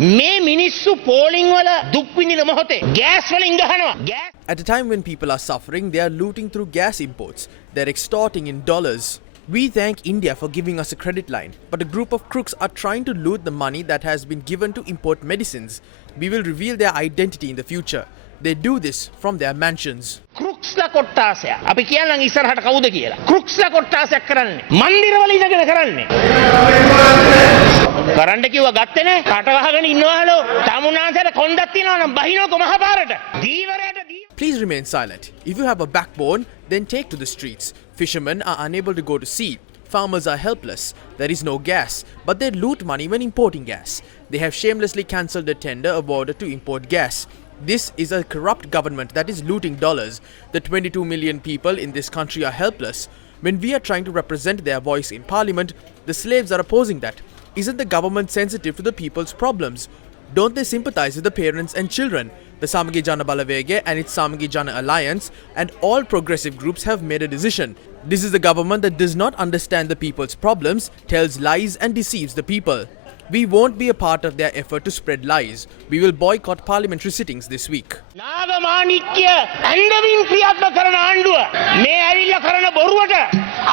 මේ මිනිස්සු පෝලිං වල දුක් විඳින මොහොතේ ගෑස් වලින් ගහනවා. At a time when people are suffering, they are looting through gas imports. They're extorting in dollars. We thank India for giving us a credit line, but a group of crooks are trying to loot the money that has been given to import medicines. We will reveal their identity in the future. They do this from their mansions. ක්‍රුක්ස්ලා කොට්ටාසය. අපි කියන්නම් ඉස්සරහට කවුද කියලා. ක්‍රුක්ස්ලා කොට්ටාසයක් කරන්නේ. මන්දිරවල ඉඳගෙන කරන්නේ. කරන්න කිව්වා ගත්තේ නැහැ. කට වහගෙන ඉන්නවලු. තමුන්නාන්සේට කොන්දක් තියනවා නම් බහිනෝක මහපාරට. දීවරයට Please remain silent. If you have a backbone, then take to the streets. Fishermen are unable to go to sea. Farmers are helpless. There is no gas, but they loot money when importing gas. They have shamelessly cancelled a tender awarded to import gas. This is a corrupt government that is looting dollars. The 22 million people in this country are helpless. When we are trying to represent their voice in parliament, the slaves are opposing that. Isn't the government sensitive to the people's problems? Don't they sympathize with the parents and children? The Samagi Jana Balavege and its Samagi Jana Alliance and all progressive groups have made a decision. This is the government that does not understand the people's problems, tells lies and deceives the people. We won't be a part of their effort to spread lies. We will boycott parliamentary sittings this week. නාගමාණික්‍ය ඇඬමින් ක්‍රියාත්මක කරන ආණ්ඩුව මේ ඇවිල්ලා කරන බොරුවට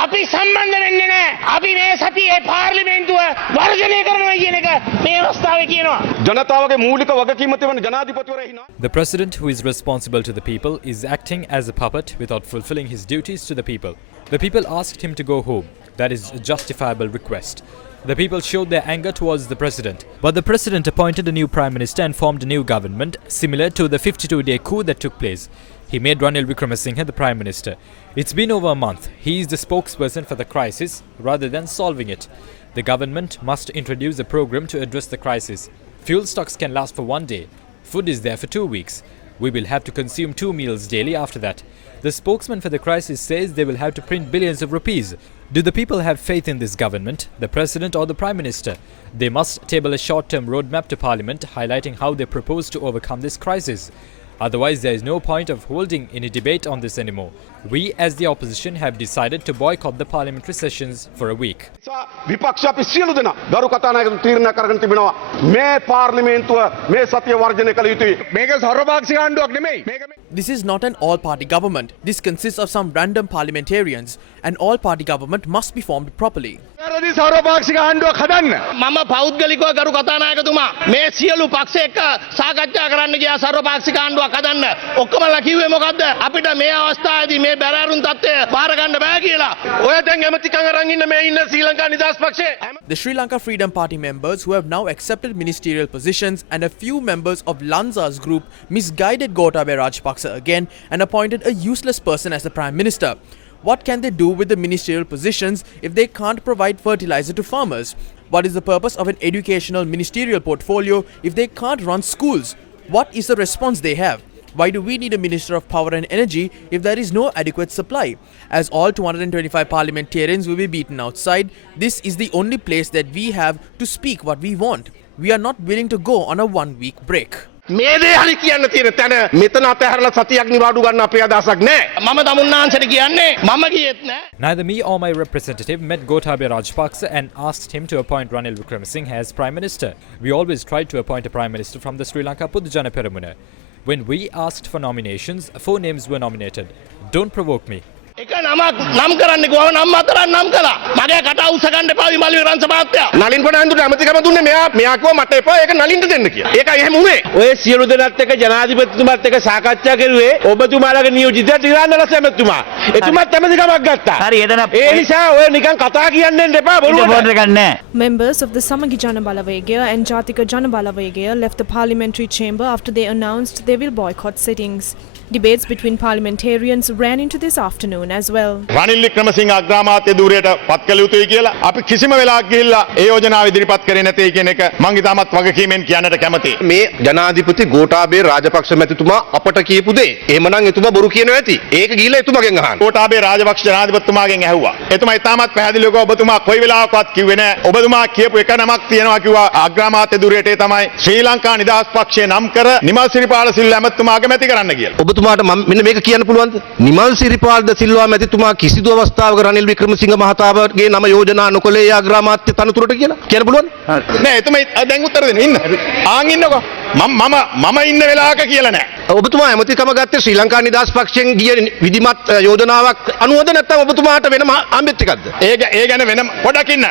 අපි සම්බන්ධ වෙන්නේ නැහැ. අපි මේ සතියේ පාර්ලිමේන්තුව වර්ජනය කරනවා කියන එක මේ අවස්ථාවේ කියනවා. ජනතාවගේ මූලික වගකීම තිබෙන ජනාධිපතිවරයා The president, who is responsible to the people, is acting as a puppet without fulfilling his duties to the people. The people asked him to go home. That is a justifiable request. The people showed their anger towards the president. But the president appointed a new prime minister and formed a new government, similar to the 52-day coup that took place. He made Ranil Wickremesinghe the prime minister. It's been over a month. He is the spokesperson for the crisis rather than solving it. The government must introduce a program to address the crisis. Fuel stocks can last for 1 day. Food is there for 2 weeks. We will have to consume 2 meals daily after that. The spokesman for the crisis says they will have to print billions of rupees. Do the people have faith in this government, the president or the prime minister? They must table a short-term roadmap to parliament highlighting how they propose to overcome this crisis. Otherwise, there is no point of holding any debate on this anymore. We as the opposition have decided to boycott the parliamentary sessions for a week. විපක්ෂ අපි සියලු දෙනා ගරු කතානායකතුමා තීරණය කරගෙන තිබෙනවා මේ පාර්ලිමේන්තුව මේ සතිය වර්ජනය කළ යුතුයි. මේක සර්වපාක්ෂික ආණ්ඩුවක් නෙමෙයි. This is not an all-party government. This consists of some random parliamentarians. An all-party government must be formed properly. වැරදි සර්වපාක්ෂික ආණ්ඩුවක් හදන්න. මම පෞද්ගලිකව ගරු කතානායකතුමා මේ සියලු පක්ෂ එක්ක සාකච්ඡා කරන්න ගියා සර්වපාක්ෂික ආණ්ඩුවක් හදන්න. ඔක්කොමලා කිව්වේ මොකද්ද? අපිට මේ අවස්ථාවේදී මේ බැරෑරුම් තත්ත්වය බාර ගන්න බෑ කියලා. ඔය දැන් ඇමතිකම් අරන් ඉන්න මේ ඉන්න ශ්‍රී ලංකා නිදහස් පක්ෂය. The Sri Lanka Freedom Party members who have now accepted ministerial positions and a few members of Lanza's group misguided Gotabaya Rajapaksa again and appointed a useless person as the Prime Minister. What can they do with the ministerial positions if they can't provide fertilizer to farmers? What is the purpose of an educational ministerial portfolio if they can't run schools? What is the response they have? Why do we need a Minister of Power and Energy if there is no adequate supply? As all 225 parliamentarians will be beaten outside, this is the only place that we have to speak what we want. We are not willing to go on a 1-week break. මේ දේ හරි කියන්න තියෙන තැන මෙතන අතහැරලා සතියක් නිවාඩු ගන්න අපේ අදහසක් නෑ. මම තමුන්නාන්සේට කියන්නේ මම ගියෙත් නෑ. Neither me or my representative met Gotabaya Rajapaksa and asked him to appoint Ranil Wickremesinghe as Prime Minister. We always tried to appoint a Prime Minister from the Sri Lanka Pudujana Peramuna. When we asked for nominations, 4 names were nominated. Don't provoke me. එක නමක් නම් කරන්න ගිහම නම් හතරක් නම් කළා. මගේ කට උස්ස ගන්න එපා විමල් විරංශ මහත්තයා. නලින් පොඩාන්දුට ඇමතිකම දුන්නේ මෙයා කිව්වා මට එපා ඒක නලින්ට දෙන්න කියලා. ඒකයි එහෙම උනේ. ඔය සියලු දෙනාත් එක්ක ජනාධිපතිතුමාත් එක්ක සාකච්ඡා කරුවේ ඔබතුමාලගේ නියෝජිත ත්‍රිරාජ එමෙතුමා. එතුමාත් ඇමතිකමක් ගත්තා. හරි එතන ඒ නිසා ඔය නිකන් කතා කියන්න දෙන්න එපා බොරුවට. Members of the Samagi Jana Balavege and Jatika Jana Balavege left the parliamentary chamber after they announced they will boycott sittings. Debates between parliamentarians ran into this afternoon as well. Ranil වික්‍රමසිංහ අග්‍රාමාත්‍ය ධූරයට පත් කළ යුතුයි කියලා අපි කිසිම වෙලාවක ගිහිල්ලා ඒ යෝජනාව ඉදිරිපත් කරේ නැtei කියන එක මම ඉතාමත් වගකීමෙන් කියන්නට කැමතියි. මේ ජනාධිපති ගෝඨාභය රාජපක්ෂ මැතිතුමා අපට කියපු දේ එහෙමනම් එතුමා බොරු කියනවා ඇති. ඒක ගිහිල්ලා එතුමාගෙන් අහන්න. ගෝඨාභය රාජපක්ෂ ජනාධිපතිතුමාගෙන් ඇහුවා. එතුමා ඉතාමත් පැහැදිලිව කිව්වා ඔබතුමා කොයි වෙලාවකවත් කිව්වේ නැහැ. ඔබතුමා කියපු එක නමක් තියෙනවා කිව්වා අග්‍රාමාත්‍ය ධූරයට ඒ තමයි ශ්‍රී ලංකා නිදහස් පක්ෂය නම් කර නිමල් සිරිපාල සිල්වා ඇමතිතුමාගේ මැති කරන්න කියලා. ඔබතුමාට මම මෙන්න මේක කියන්න පුළුවන්ද? නිමල් සිරිපාල ද සිල්වා මැති මැතිතුමා කිසිදු අවස්ථාවක රනිල් වික්‍රමසිංහ මහතාවගේ නම යෝජනා නොකළේ අග්‍රාමාත්‍ය තනතුරට කියලා කියන්න පුළුවන්? නෑ එතුමයි දැන් උත්තර දෙන්න ඉන්න. ආන් ඉන්නකෝ. මම ඉන්න වෙලාවක කියලා නෑ. ඔබතුමා ඇමතිකම ගත්තේ ශ්‍රී ලංකා නිදහස් පක්ෂයෙන් ගිය විධිමත් යෝජනාවක් අනුවද නැත්නම් ඔබතුමාට වෙනම ආම්බෙත් එකක්ද? ඒ ගැන වෙනම පොඩක් ඉන්න.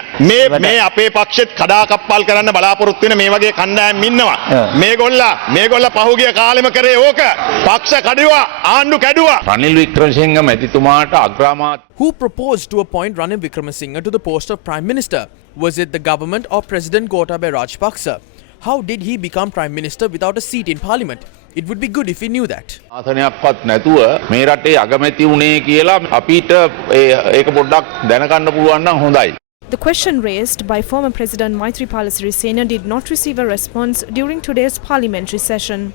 මේ අපේ පක්ෂෙත් කඩාකප්පල් කරන්න බලාපොරොත්තු වෙන මේ වගේ කණ්ඩායම් ඉන්නවා. මේගොල්ල පහුගිය කාලෙම කරේ ඕක. පක්ෂ කඩුවා, ආණ්ඩු කැඩුවා. රනිල් වික්‍රමසිංහ මැතිතුමාට අග්‍රාමාත්‍ය Who proposed to appoint Ranil Wickremesinghe to the post of Prime Minister? Was it the government or President Gotabaya Rajapaksa? How did he become Prime Minister without a seat in Parliament? It would be good if we knew that. ආසනයක්වත් නැතුව මේ රටේ අගමැති වුණේ කියලා අපිට ඒක පොඩ්ඩක් දැනගන්න පුළුවන් නම් හොඳයි. The question raised by former President Maithripala Sirisena did not receive a response during today's parliamentary session.